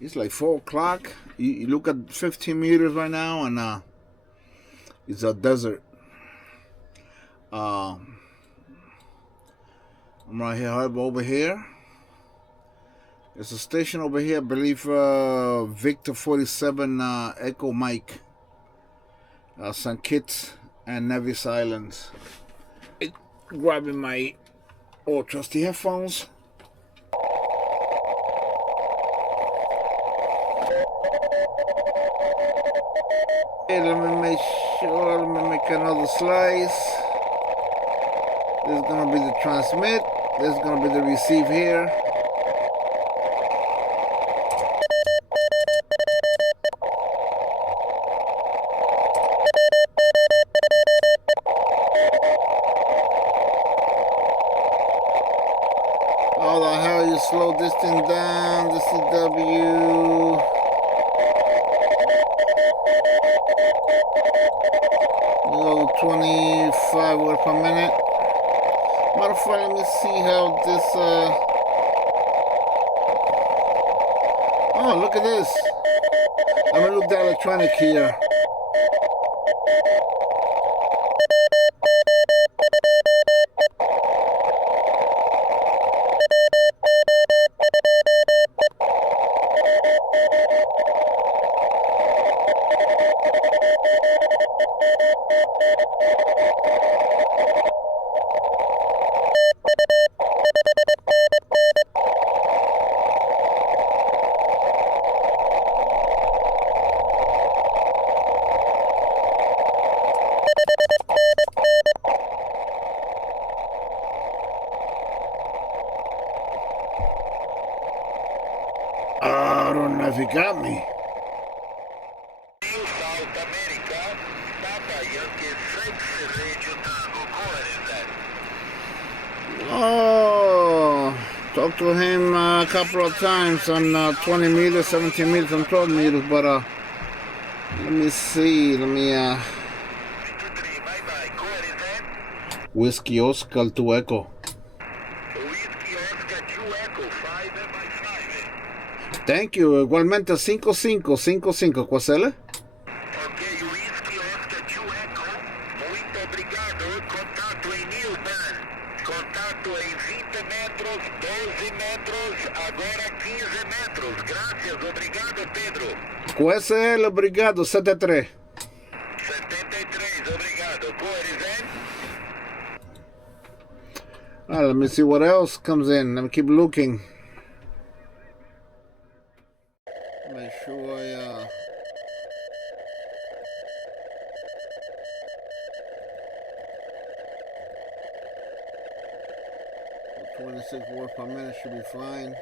It's like 4 o'clock. You look at 15 meters right now, and it's a desert. I'm right here, over here. There's a station over here, I believe, Victor 47 Echo Mike, St. Kitts and Nevis Islands. Grabbing my trusty headphones. Okay, let me make another slice. This is gonna be the transmit. This is gonna be the receive here. How the hell you slow this thing down? The CW. Go 25 words per minute. Matter of fact, let me see how this. Oh, look at this. I'm gonna look the electronic here. I don't know if he got me. Oh, talked to him a couple of times on 20 meters, 17 meters, and 12 meters, but let me see, Whiskey Oscar 2 Echo. Thank you. Igualmente 5555. ¿Cuál es él? Ok, Whisky Oscar 2 Echo. Muito obrigado. Contato em Newman. Contato em 20 metros, 12 metros, agora 15 metros. Graças. Obrigado, Pedro. ¿Cuál es él? Obrigado. 73. 73. Obrigado. Cores, All right, let me see what else comes in. Let me keep looking. Make sure I 26 words per minute should be fine.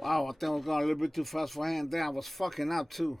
Wow, I think I was going a little bit too fast for hand. Damn, I was fucking up too.